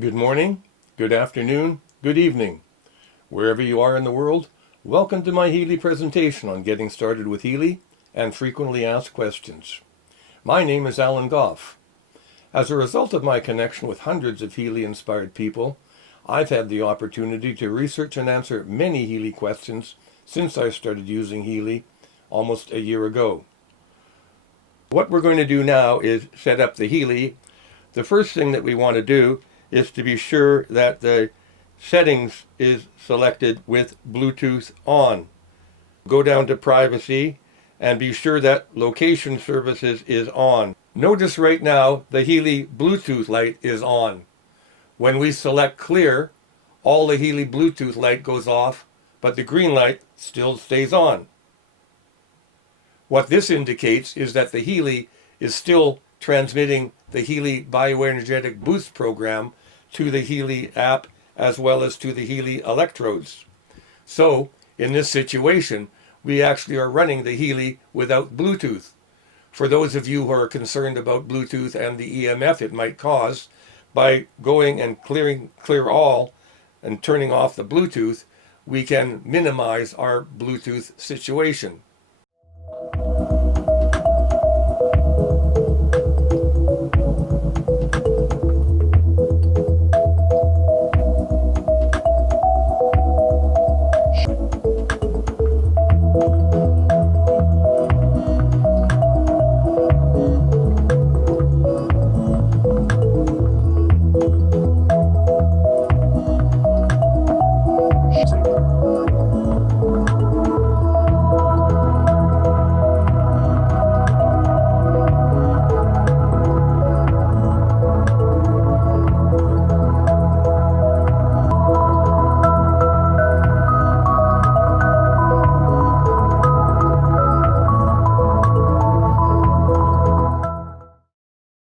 Good morning, good afternoon, good evening. Wherever you are in the world, welcome to my Healy presentation on getting started with Healy and frequently asked questions. My name is Alan Goff. As a result of my connection with hundreds of Healy-inspired people, I've had the opportunity to research and answer many Healy questions since I started using Healy almost a year ago. What we're going to do now is set up the Healy. The first thing that we want to do is to be sure that the settings is selected with Bluetooth on. Go down to privacy and be sure that location services is on. Notice right now the Healy Bluetooth light is on. When we select clear, all the Healy Bluetooth light goes off, but the green light still stays on. What this indicates is that the Healy is still transmitting the Healy Bioenergetic Boost program to the Healy app as well as to the Healy electrodes. So, in this situation, we actually are running the Healy without Bluetooth. For those of you who are concerned about Bluetooth and the EMF it might cause, by going and clear all and turning off the Bluetooth, we can minimize our Bluetooth situation.